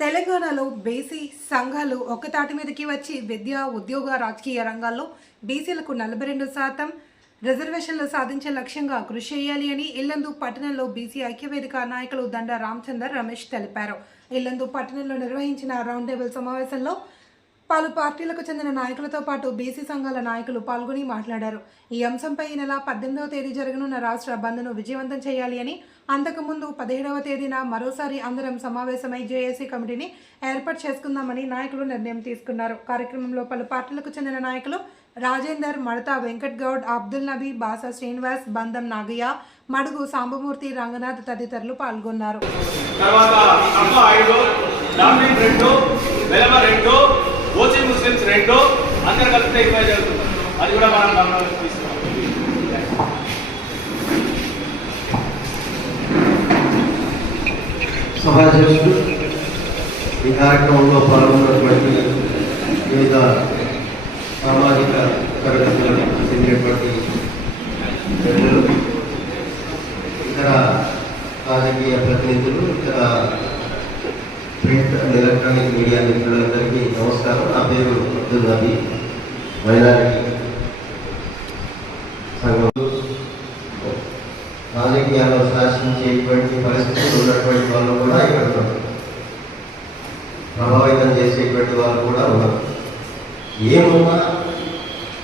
తెలంగాణలో బీసీ సంఘాలు ఒకతాటి మీదకి వచ్చి విద్య ఉద్యోగ రాజకీయ రంగాల్లో బీసీలకు నలభై రెండు శాతం రిజర్వేషన్లు సాధించే లక్ష్యంగా కృషి చేయాలి అని ఇల్లందు పట్టణంలో బీసీ ఐక్యవేదిక నాయకులు దండ రామచందర్ రమేష్ తెలిపారు. ఇల్లందు పట్టణంలో నిర్వహించిన రౌండ్ టేబుల్ సమావేశంలో పలు పార్టీలకు చెందిన నాయకులతో పాటు బీసీ సంఘాల నాయకులు పాల్గొని మాట్లాడారు. ఈ అంశంపై ఈ నెల పద్దెనిమిదవ తేదీ జరగనున్న రాష్ట్ర బంద్ను విజయవంతం చేయాలి అని అంతకుముందు పదిహేడవ తేదీన మరోసారి అందరం సమావేశమై జేఏసీ కమిటీని ఏర్పాటు చేసుకుందామని నాయకులు నిర్ణయం తీసుకున్నారు. కార్యక్రమంలో పలు పార్టీలకు చెందిన నాయకులు రాజేందర్ మడతా వెంకట్ గౌడ్ అబ్దుల్ నబీ బాసా శ్రీనివాస్ బంధం నాగయ్య మడుగు సాంబమూర్తి రంగనాథ్ తదితరులు పాల్గొన్నారు. తర్వాత ఓసీ ముస్లిమ్స్ రెండు అందరు కలిపితే ఇరవై జరుగుతుంది. అది కూడా మనం గమనంలోకి తీసుకున్నాం. సభాధ్యక్షుడు ఈ కార్యక్రమంలో పాల్గొన్నటువంటి వివిధ సామాజిక తరగతులకు చెందినటువంటి ప్రజలు ఇతర రాజకీయ ప్రతినిధులు ఇతర ప్రింట్ అండ్ ఎలక్ట్రానిక్ మీడియా మిత్రులందరికీ నమస్కారం. నా పేరు అబ్దుల్ నబీ మైనారిటీ సంఘం. రాజకీయాల్లో శాసించేటువంటి పరిస్థితులు ఉన్నటువంటి వాళ్ళు కూడా ఇక్కడ ఉన్నారు. ప్రభావితం చేసేటువంటి వాళ్ళు కూడా ఉన్నారు. ఏమున్నా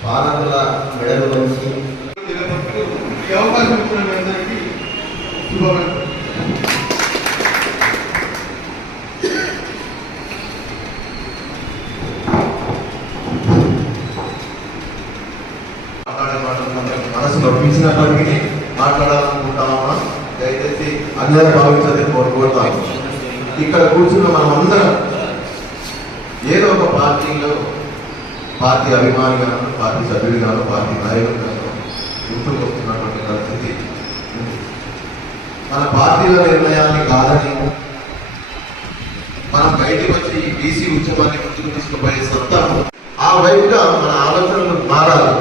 పాలకుల మెడల నుంచి అవకాశం ఇచ్చిన మీ శుభాకాంక్షలు. మనకు మనసులో పిలిచినప్పటికీ మాట్లాడాలనుకుంటామా దయచేసి అందరూ భావించదని కోరుకుంటాము ఇక్కడ కూర్చున్న మనం అందరం ఏదో ఒక పార్టీలో పార్టీ అభిమానిగాను పార్టీ సభ్యుడిగాను పార్టీ నాయకుడిగాను గుర్తుకు వస్తున్నటువంటి పరిస్థితి మన పార్టీల నిర్ణయాన్ని కాదని మనం బయటికి వచ్చి ఈ బీసీ ఉద్యమాన్ని ముందుకు తీసుకుపోయే సత్తా ఆ వైపుగా మన ఆలోచనలు మారాలి.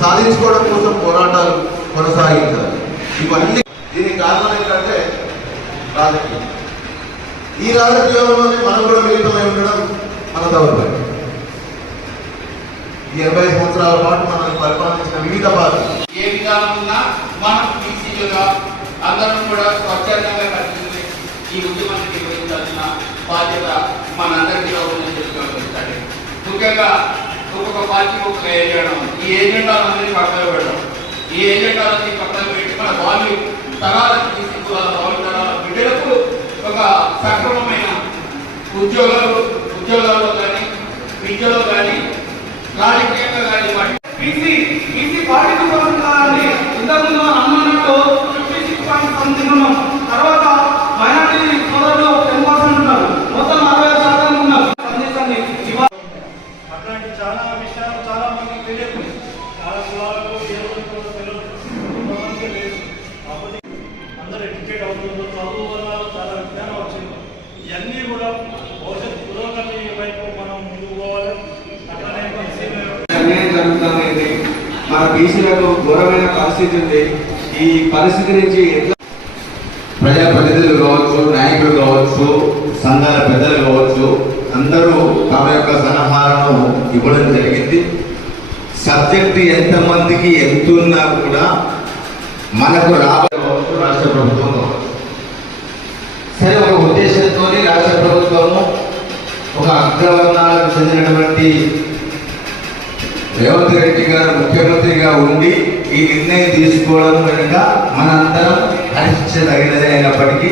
సాధించుకోవడం కోసం పోరాటాలు కొనసాగించాలి. ఇవన్నీ దీనికి కారణం ఏంటంటే రాజకీయం. ఈ రాజకీయంలోనే మనం కూడా మిళితమై ఉండడం మన దౌర్భాగ్యం ఈ ఇరవై సంవత్సరాల పాటు మనల్ని పరిపాలించిన వివిధ పార్టీలు. ఏ విధానంగా మనం బీసీలుగా అందరం కూడా స్వచ్ఛందంగా కలిసి ఈ ఉద్యమాన్ని నిర్వహించాల్సిన బాధ్యత మనందరికీ ఉందని ముఖ్యంగా ఒక్కొక్క పార్టీకి ఒక ఏజెండా ఉంది. ఈ ఏజెండాలన్నీ పక్కన పెట్టడం ఈ ఏజెండాలన్నీ పక్కన పెట్టి మన వాళ్ళు తరాలకు తీసుకురాల వాళ్ళు తరాల బిడ్డలకు ఒక సక్రమమైన ఉద్యోగాలు ఉద్యోగాల్లో కానీ విద్యలో కానీ రాజకీయ కానీ వాటి బీసీ బీసీ పార్టీకి కావాలని ఇంతకుముందు మనం అన్నట్టు ఫిఫ్టీ సిక్స్ పాయింట్ సంథింగ్ ఉన్నాం తర్వాత మైనార్టీ సోదరులు టెన్ పర్సెంట్ ఉన్నారు మొత్తం అరవై శాతం ఉన్నారు సందేశాన్ని ఇవ్వాలి అట్లాంటి చాలా విషయాలు చాలా మందికి తెలియదు చాలా కులాలకు దేవులకు కూడా తెలియదు కొంతమందికి లేదు కాకపోతే అందరూ ఎడ్యుకేట్ అవుతుందో చదువు వల్ల చాలా విజ్ఞానం వచ్చింది ఇవన్నీ కూడా భవిష్యత్ పురోగతి వైపు మనం ముందుకు పోవాలి. అట్లనే సీనియర్ అన్యాయం జరుగుతుంది మన బీసీలకు ఘోరమైన పరిస్థితి ఉంది. ఈ పరిస్థితి నుంచి ప్రజాప్రతినిధులు కావచ్చు నాయకులు కావచ్చు సంఘాల పెద్దలు కావచ్చు అందరూ తమ యొక్క సలహాలను ఇవ్వడం జరిగింది. సబ్జెక్ట్ ఎంతమందికి ఎంతున్నా కూడా మనకు కావచ్చు రాష్ట్ర ప్రభుత్వం సరే ఒక ఉద్దేశంతో రాష్ట్ర ప్రభుత్వము ఒక అగ్రవర్ణాలకు చెందినటువంటి రేవంత్ రెడ్డి గారు ముఖ్యమంత్రిగా ఉండి ఈ నిర్ణయం తీసుకోవడం వెనుక మనందరం హర్షించదగినదే అయినప్పటికీ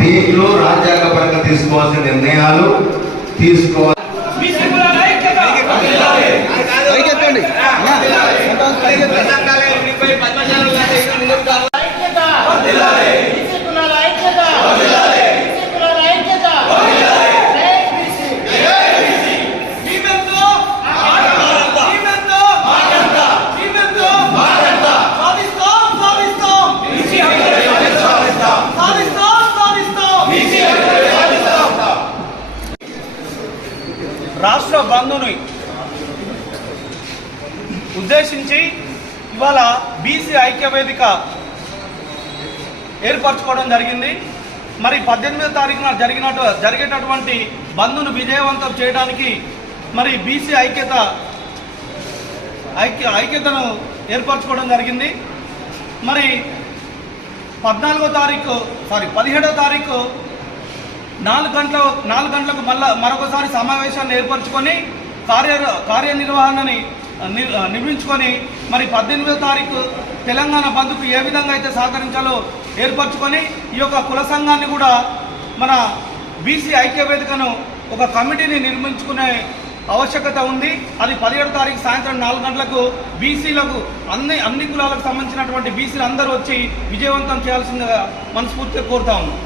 దీంట్లో రాజ్యాంగపరంగా తీసుకోవాల్సిన నిర్ణయాలు తీసుకోవాలి. రాష్ట్ర బంధుని ఉద్దేశించి ఇవాళ బీసీ ఐక్య వేదిక ఏర్పరచుకోవడం జరిగింది. మరి పద్దెనిమిదో తారీఖున జరిగినట్టు జరిగేటటువంటి బంధును విజయవంతం చేయడానికి మరి బీసీ ఐక్యత ఐక్య ఐక్యతను ఏర్పరచుకోవడం జరిగింది. మరి పద్నాలుగో తారీఖు సారీ పదిహేడో తారీఖు నాలుగు గంటల నాలుగు గంటలకు మళ్ళా మరొకసారి సమావేశాన్ని ఏర్పరచుకొని కార్య కార్యనిర్వహణని నిర్మించుకొని మరి పద్దెనిమిదో తారీఖు తెలంగాణ బంద్కు ఏ విధంగా అయితే సహకరించాలో ఏర్పరచుకొని ఈ యొక్క కుల సంఘాన్ని కూడా మన బీసీ ఐక్య వేదికను ఒక కమిటీని నిర్మించుకునే ఆవశ్యకత ఉంది. అది పదిహేడు తారీఖు సాయంత్రం నాలుగు గంటలకు బీసీలకు అన్ని అన్ని కులాలకు సంబంధించినటువంటి బీసీలు అందరూ వచ్చి విజయవంతం చేయాల్సిందిగా మనస్ఫూర్తిగా కోరుతా ఉన్నాం.